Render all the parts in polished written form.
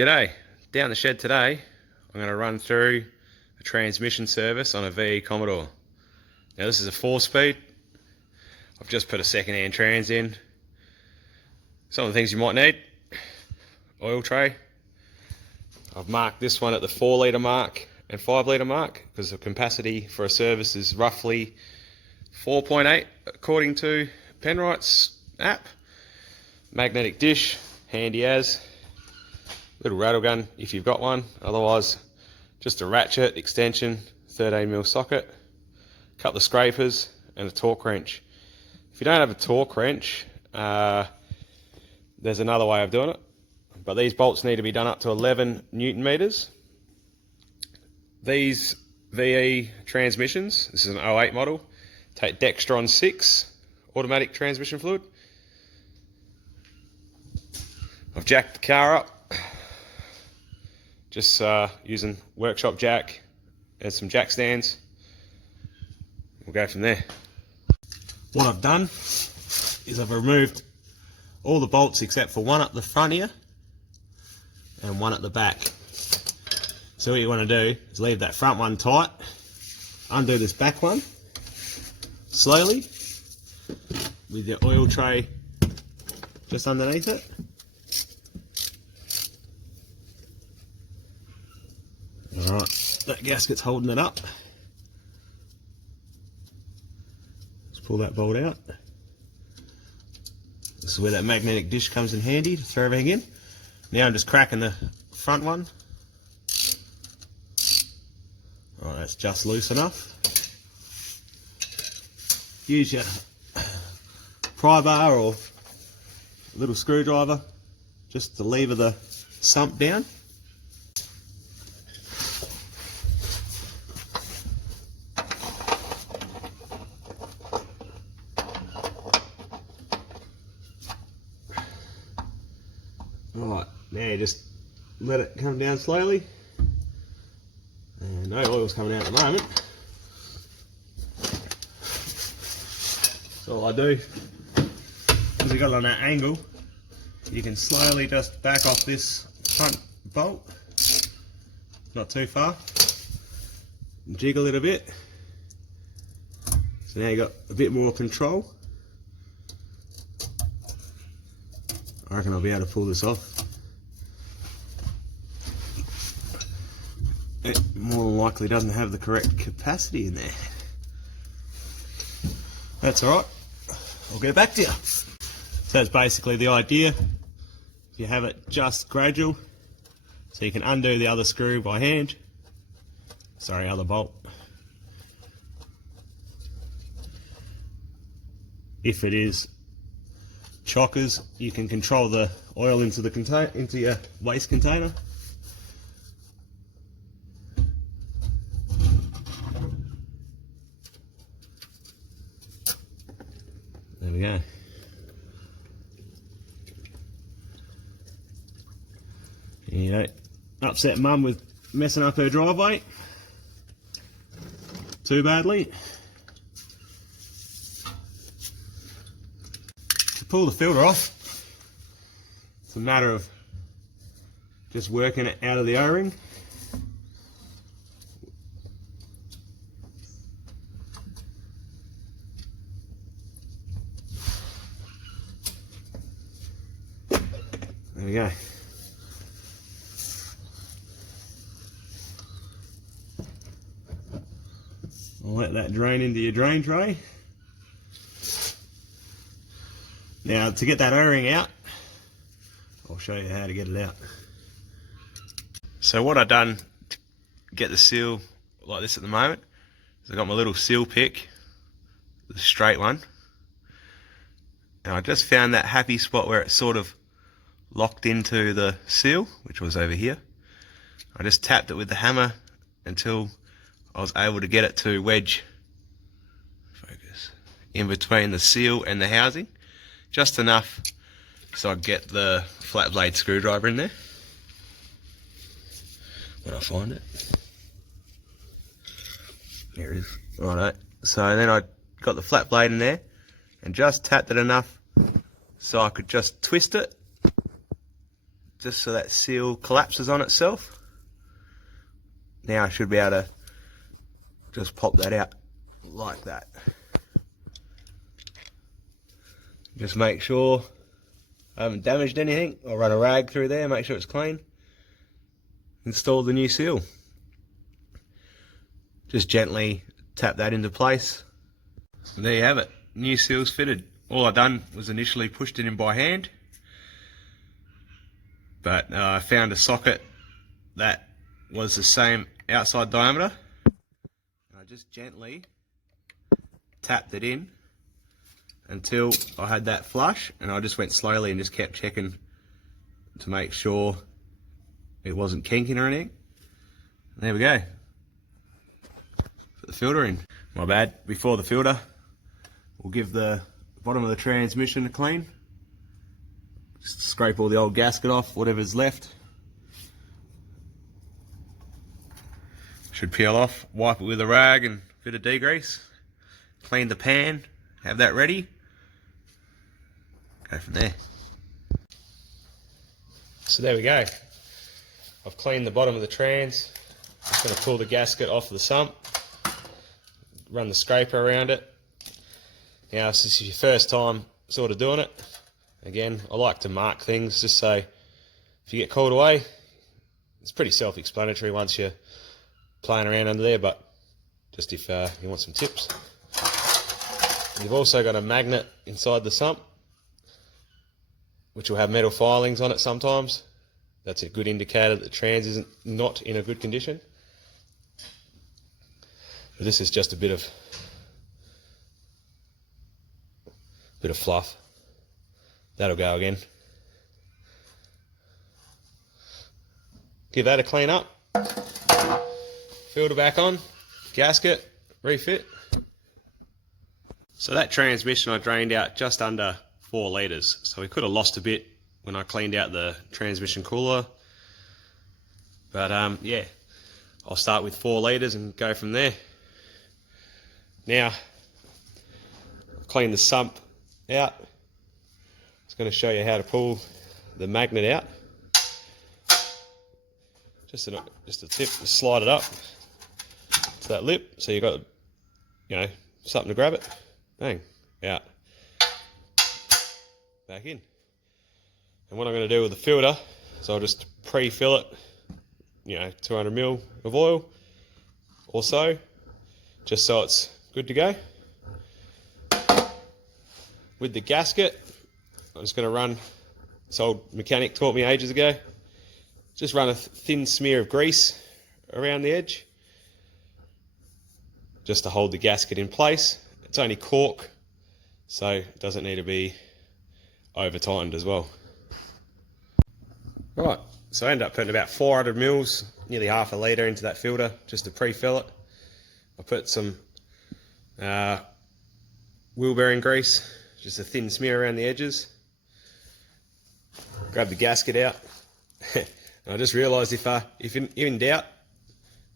G'day. Down the shed today, I'm going to run through a transmission service on a VE Commodore. Now this is a 4-speed. I've just put a second-hand trans in. Some of the things you might need: oil tray. I've marked this one at the 4 litre mark and 5 litre mark because the capacity for a service is roughly 4.8 according to Penrite's app. Magnetic dish, handy as. Little rattle gun if you've got one, otherwise just a ratchet, extension, 13mm socket, a couple of scrapers and a torque wrench. If you don't have a torque wrench, there's another way of doing it, but these bolts need to be done up to 11 Newton meters. These VE transmissions, this is an 08 model, take Dextron 6 automatic transmission fluid. I've jacked the car up, just using workshop jack and some jack stands. We'll go from there. What I've done is I've removed all the bolts except for one up the front here and one at the back. So what you want to do is leave that front one tight, undo this back one slowly with your oil tray just underneath it. Alright, that gasket's holding it up. Let's pull that bolt out. This is where that magnetic dish comes in handy to throw everything in. Now I'm just cracking the front one. Alright, that's just loose enough. Use your pry bar or little screwdriver just to lever the sump down. Alright, now you just let it come down slowly, and no oil's coming out at the moment. So all I do, because we got it on that angle, you can slowly just back off this front bolt, not too far, and jig a little bit. So now you got a bit more control. I reckon I'll be able to pull this off. It more than likely doesn't have the correct capacity in there. That's alright, I'll get back to you. So that's basically the idea. You have it just gradual, so you can undo the other screw by hand. Sorry, other bolt. If it is chockers, you can control the oil into the container, into your waste container. There we go. You don't upset Mum with messing up her driveway too badly. To pull the filter off, it's a matter of just working it out of the O-ring. There we go. I'll let that drain into your drain tray. Now to get that O-ring out, I'll show you how to get it out. So what I've done to get the seal like this at the moment is I've got my little seal pick, the straight one, and I just found that happy spot where it sort of locked into the seal, which was over here. I just tapped it with the hammer until I was able to get it to wedge, focus, in between the seal and the housing, just enough so I get the flat blade screwdriver in there when I find it. There it is. Righto. So then I got the flat blade in there and just tapped it enough so I could just twist it just so that seal collapses on itself. Now I should be able to just pop that out like that. Just make sure I haven't damaged anything. I'll run a rag through there, make sure it's clean. Install the new seal. Just gently tap that into place. And there you have it, new seal's fitted. All I done was initially pushed it in by hand, but I found a socket that was the same outside diameter. I just gently tapped it in until I had that flush, and I just went slowly and just kept checking to make sure it wasn't kinking or anything. And there we go. Put the filter in. My bad, before the filter, we'll give the bottom of the transmission a clean. Just scrape all the old gasket off, whatever's left. Should peel off, wipe it with a rag and a bit of degrease. Clean the pan, have that ready. Go from there. So there we go. I've cleaned the bottom of the trans. Just going to pull the gasket off the sump. Run the scraper around it. Now, if this is your first time sort of doing it, again, I like to mark things just so if you get called away, it's pretty self-explanatory once you're playing around under there, but just if you want some tips. You've also got a magnet inside the sump, which will have metal filings on it sometimes. That's a good indicator that the trans isn't not in a good condition. But this is just a bit of fluff. That'll go again. Give that a clean up. Filter back on, gasket, refit. So that transmission I drained out just under 4 litres. So we could have lost a bit when I cleaned out the transmission cooler. But yeah, I'll start with 4 litres and go from there. Now, I've cleaned the sump out. Just going to show you how to pull the magnet out. Just a tip, slide it up to that lip, so you've got, something to grab it. Bang, out, back in. And what I'm going to do with the filter is I'll just pre-fill it, 200 ml of oil or so, just so it's good to go. With the gasket, I'm just going to run, this old mechanic taught me ages ago, just run a thin smear of grease around the edge, just to hold the gasket in place. It's only cork, so it doesn't need to be over tightened as well. Right, so I ended up putting about 400 mils, nearly half a litre into that filter just to pre-fill it. I put some wheel bearing grease, just a thin smear around the edges. Grab the gasket out. And I just realised if you're in doubt,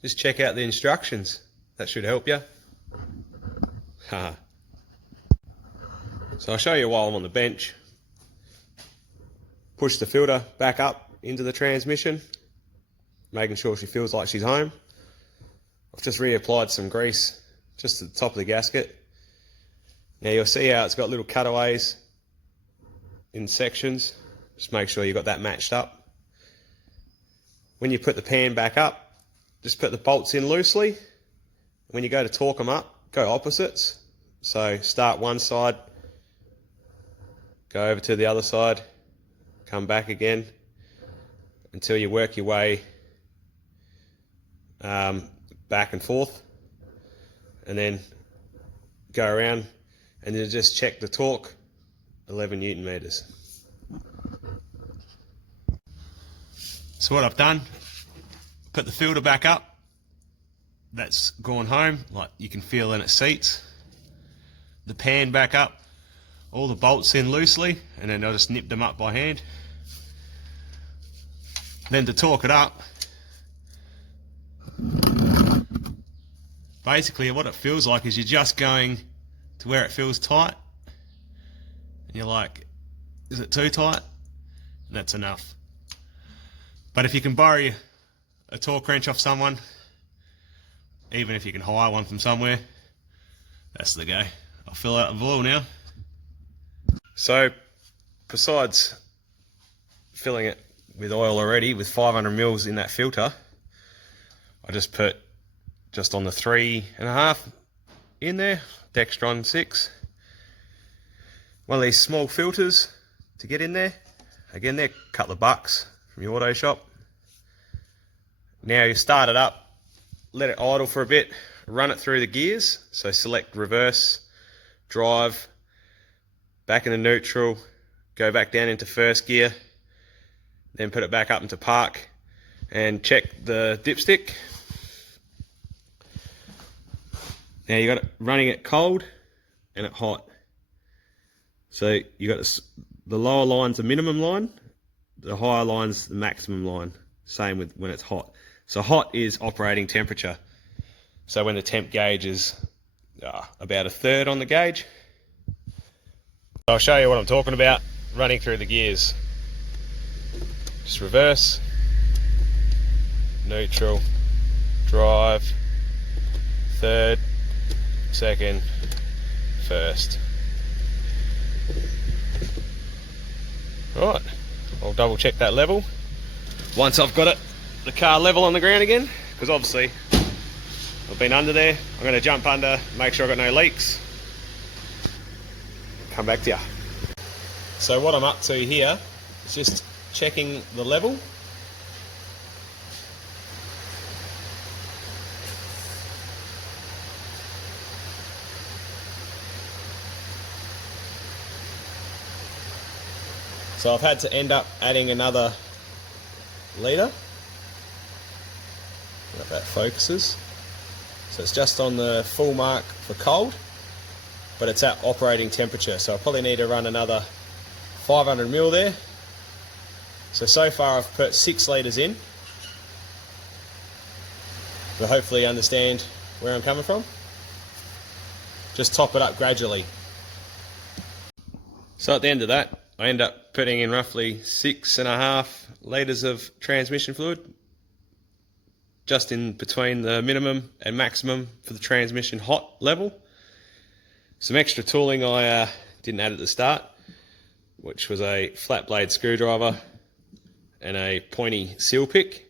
just check out the instructions. That should help you. So I'll show you while I'm on the bench. Push the filter back up into the transmission, making sure she feels like she's home. I've just reapplied some grease just to the top of the gasket. Now you'll see how it's got little cutaways in sections. Just make sure you've got that matched up. When you put the pan back up, just put the bolts in loosely. When you go to torque them up, go opposites. So start one side, go over to the other side, come back again until you work your way back and forth, and then go around and then just check the torque, 11 Newton meters. So what I've done, put the filter back up. That's gone home, like you can feel in its seats. The pan back up, all the bolts in loosely, and then I just nipped them up by hand. Then to torque it up, basically what it feels like is you're just going to where it feels tight, and you're like, is it too tight? And that's enough. But if you can borrow a torque wrench off someone, even if you can hire one from somewhere, that's the go. I'll fill out the oil now. So, besides filling it with oil already, with 500 mils in that filter, I just put just on the 3.5 in there, Dextron 6. One of these small filters to get in there. Again, they're a couple of bucks from your auto shop. Now you start it up, let it idle for a bit, run it through the gears. So select reverse, drive, back into neutral, go back down into first gear, then put it back up into park and check the dipstick. Now you got it running it cold and it hot. So you got the lower line's the minimum line, the higher line's the maximum line. Same with when it's hot. So hot is operating temperature. So when the temp gauge is about 1/3 on the gauge. I'll show you what I'm talking about running through the gears. Just reverse, neutral, drive, third, second, first. Right, I'll double check that level. Once I've got the car level on the ground again, because obviously I've been under there, I'm going to jump under, make sure I've got no leaks. Come back to you. So what I'm up to here is just checking the level. So I've had to end up adding another litre. If that focuses. So it's just on the full mark for cold, but it's at operating temperature. So I probably need to run another 500 ml there. So far I've put 6 litres in. But hopefully you understand where I'm coming from. Just top it up gradually. So at the end of that, I end up putting in roughly 6.5 litres of transmission fluid, just in between the minimum and maximum for the transmission hot level. Some extra tooling I didn't add at the start, which was a flat blade screwdriver and a pointy seal pick,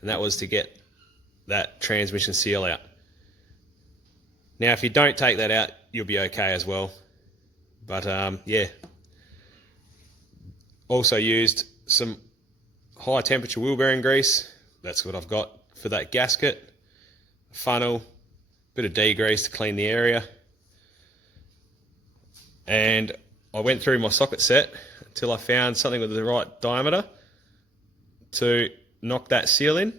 and that was to get that transmission seal out. Now if you don't take that out, you'll be okay as well. But yeah. Also used some high temperature wheel bearing grease. That's what I've got for that gasket. A funnel, bit of degrease to clean the area. And I went through my socket set until I found something with the right diameter to knock that seal in.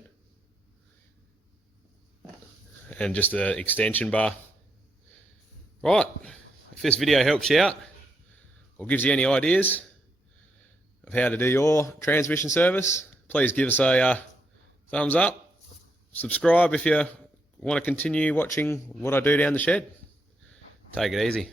And just an extension bar. Right, if this video helps you out or gives you any ideas of how to do your transmission service, please give us a thumbs up. Subscribe if you want to continue watching what I do down the shed. Take it easy.